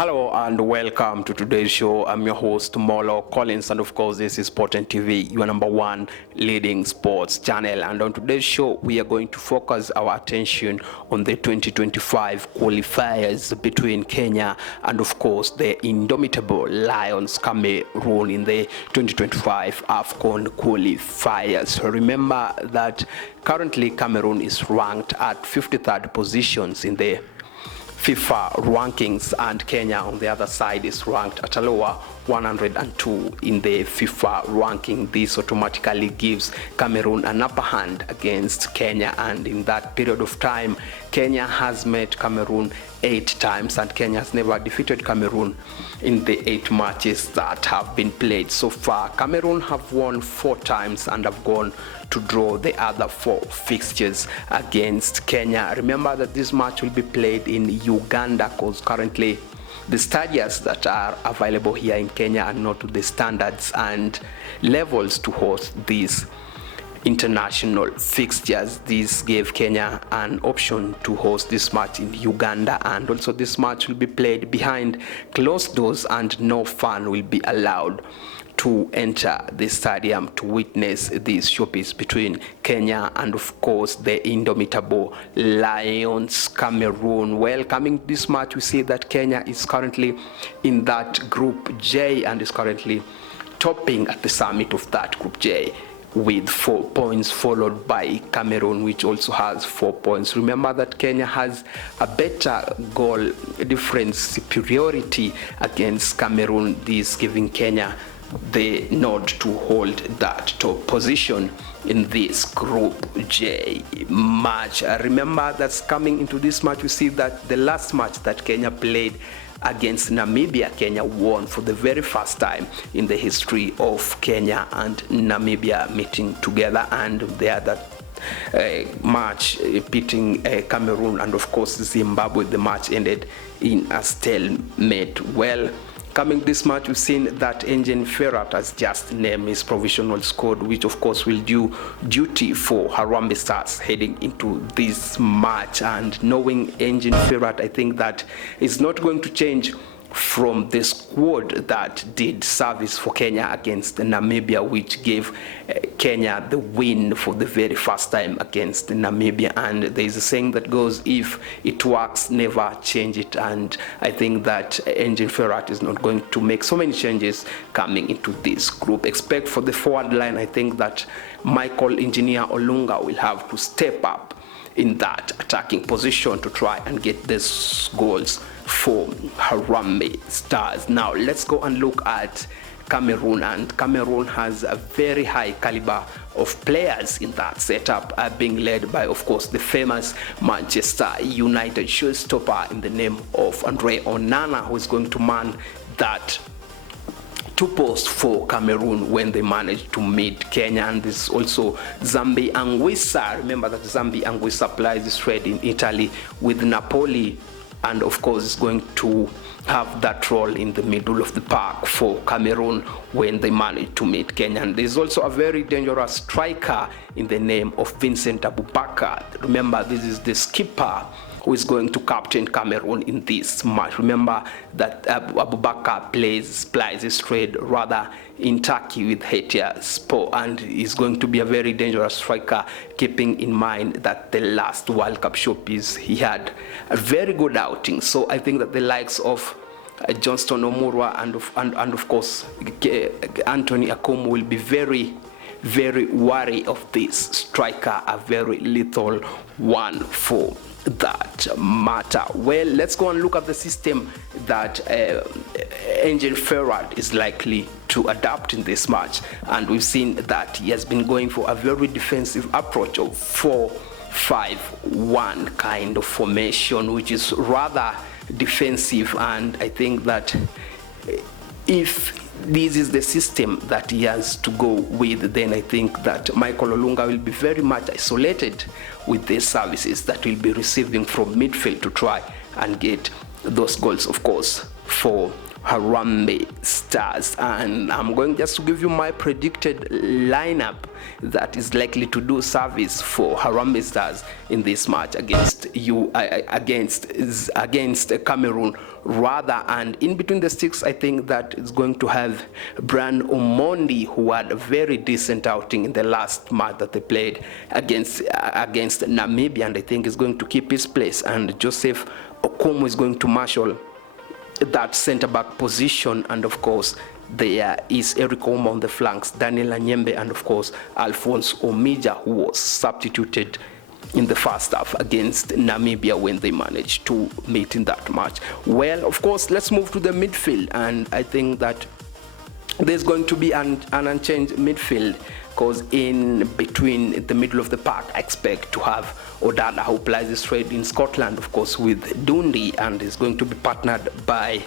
Hello and welcome to today's show. I'm your host Molo Collins, and of course this is Sporting TV, your number one leading sports channel. And on today's show we are going to focus our attention on the 2025 qualifiers between Kenya and of course the indomitable Lions Cameroon in the 2025 Afcon Qualifiers. Remember that currently Cameroon is ranked at 53rd positions in the FIFA rankings, and Kenya on the other side is ranked at a lower 102 in the FIFA ranking. This automatically gives Cameroon an upper hand against Kenya, and in that period of time Kenya has met Cameroon 8 times and Kenya has never defeated Cameroon in the 8 matches that have been played so far. Cameroon have won 4 times and have gone to draw the other 4 fixtures against Kenya. Remember that this match will be played in Uganda because currently the stadiums that are available here in Kenya are not to the standards and levels to host these international fixtures. This gave Kenya an option to host this match in Uganda, and also this match will be played behind closed doors and no fan will be allowed to enter the stadium to witness this showpiece between Kenya and of course the indomitable Lions Cameroon. Well, coming to this match we see that Kenya is currently in that group J and is currently topping at the summit of that group J with 4 points, followed by Cameroon, which also has 4 points. Remember that Kenya has a better goal difference superiority against Cameroon, this giving Kenya the nod to hold that top position in this group J match. Remember that's coming into this match we see that the last match that Kenya played against Namibia, Kenya won for the very first time in the history of Kenya and Namibia meeting together, and the other match pitting Cameroon and of course Zimbabwe, the match ended in a stalemate. Well, coming this match we've seen that Engin Firat has just named his provisional squad, which of course will do duty for Harambee Stars heading into this match. And knowing Engin Firat, I think that is not going to change from the squad that did service for Kenya against Namibia, which gave Kenya the win for the very first time against Namibia. And there is a saying that goes, if it works, never change it. And I think that Engin Firat is not going to make so many changes coming into this group. Expect for the forward line, I think that Michael Engineer Olunga will have to step up in that attacking position to try and get these goals for Harambee Stars. Now let's go and look at Cameroon, and Cameroon has a very high caliber of players in that setup, being led by of course the famous Manchester United showstopper in the name of Andre Onana, who is going to man that 2 posts for Cameroon when they managed to meet Kenya. And this is also Zambi Anguissa. Remember that Zambi Anguissa plays this trade in Italy with Napoli, and of course is going to have that role in the middle of the park for Cameroon when they manage to meet Kenya. And there's also a very dangerous striker in the name of Vincent Abubakar. Remember, this is the skipper who is going to captain Cameroon in this match. Remember that Abubakar plies his trade rather in Turkey with Hatayspor, and is going to be a very dangerous striker, keeping in mind that the last World Cup showpiece he had a very good outing. So I think that the likes of Johnston Omurwa and of course Anthony Akomu will be very wary of this striker, a very lethal one for that matter. Well, let's go and look at the system that Engin Firat is likely to adapt in this match, and we've seen that he has been going for a very defensive approach of 4-5-1 kind of formation, which is rather defensive. And I think that if this is the system that he has to go with, then I think that Michael Olunga will be very much isolated with the services that will be receiving from midfield to try and get those goals, of course, for Harambee Stars, and I'm going just to give you my predicted lineup that is likely to do service for Harambee Stars in this match against Cameroon rather. And in between the sticks, I think that it's going to have Brian Omondi, who had a very decent outing in the last match that they played against Namibia, and I think is going to keep his place, and Joseph Okomo is going to marshal that center back position. And of course there is Eric Ouma on the flanks, Daniel Anyembe, and of course Alphonse Omija, who was substituted in the first half against Namibia when they managed to meet in that match. Well, of course, let's move to the midfield, and I think that there's going to be an unchanged midfield, because in between the middle of the park I expect to have Odada, who plays straight in Scotland, of course, with Dundee, and is going to be partnered by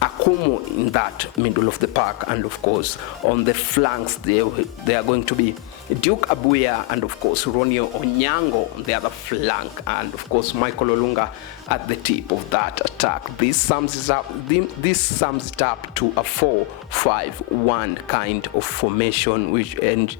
Akumu in that middle of the park. And of course on the flanks they are going to be Duke Abuya and of course Ronio Onyango on the other flank, and of course Michael Olunga at the tip of that attack. This sums it up to a 4-5-1 kind of formation, which Engin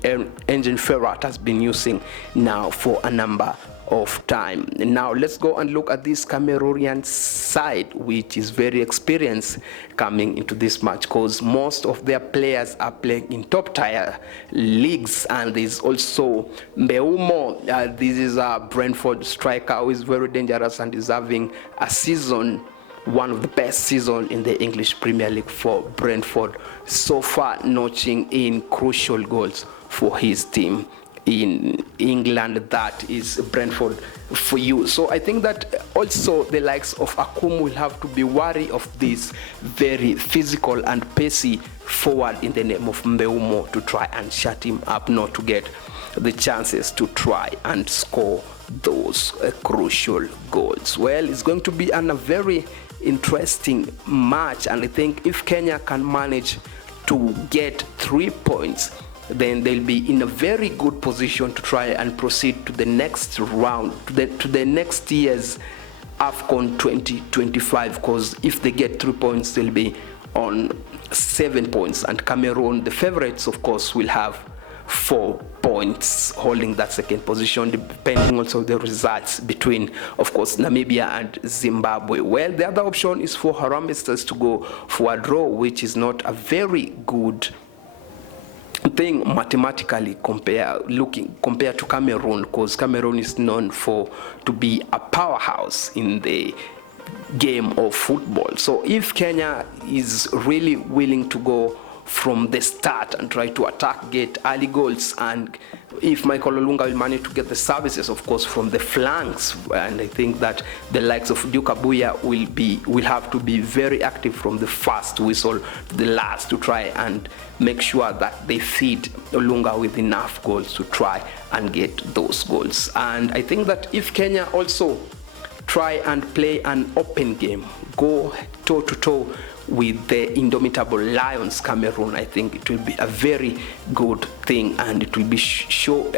Ferrat has been using now for a number of time. Now let's go and look at this Cameroonian side, which is very experienced coming into this match, because most of their players are playing in top tier leagues. And there's also Mbeumo, this is a Brentford striker who is very dangerous and is having a season, one of the best seasons in the English Premier League for Brentford so far, notching in crucial goals for his team in England. That is Brentford for you. So I think that also the likes of Akumu will have to be wary of this very physical and pacey forward in the name of Mbeumo to try and shut him up, not to get the chances to try and score those crucial goals. Well, it's going to be a very interesting match, and I think if Kenya can manage to get 3 points, then they'll be in a very good position to try and proceed to the next round, to the next year's Afcon 2025, because if they get 3 points, they'll be on 7 points, and Cameroon, the favorites, of course, will have 4 points, holding that second position, depending also on the results between, of course, Namibia and Zimbabwe. Well, the other option is for Harambee Stars to go for a draw, which is not a very good thing mathematically compared to Cameroon, because Cameroon is known to be a powerhouse in the game of football. So if Kenya is really willing to go from the start and try to attack, get early goals, and if Michael Olunga will manage to get the services, of course, from the flanks, and I think that the likes of Duke Abuya will have to be very active from the first whistle to the last to try and make sure that they feed Olunga with enough goals to try and get those goals. And I think that if Kenya also try and play an open game, go toe-to-toe with the indomitable Lions Cameroon, I think it will be a very good thing, and it will show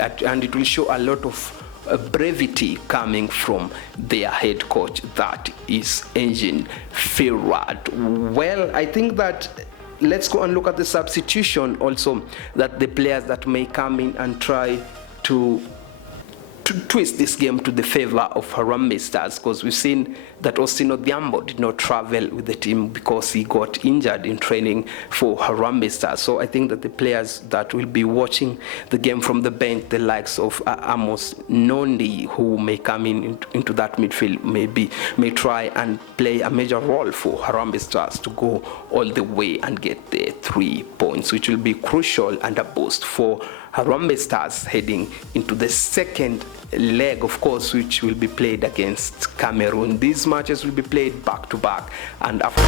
a lot of brevity coming from their head coach, that is Engin Ferrat. Well, I think that let's go and look at the substitution also, that the players that may come in and try to twist this game to the favor of Harambee Stars, because we've seen that Austin Odhiambo did not travel with the team because he got injured in training for Harambee Stars. So I think that the players that will be watching the game from the bench, the likes of Amos Nondi, who may come into that midfield, may try and play a major role for Harambee Stars to go all the way and get the 3 points, which will be crucial and a boost for Harambee Stars heading into the second leg, of course, which will be played against Cameroon. These matches will be played back to back, and after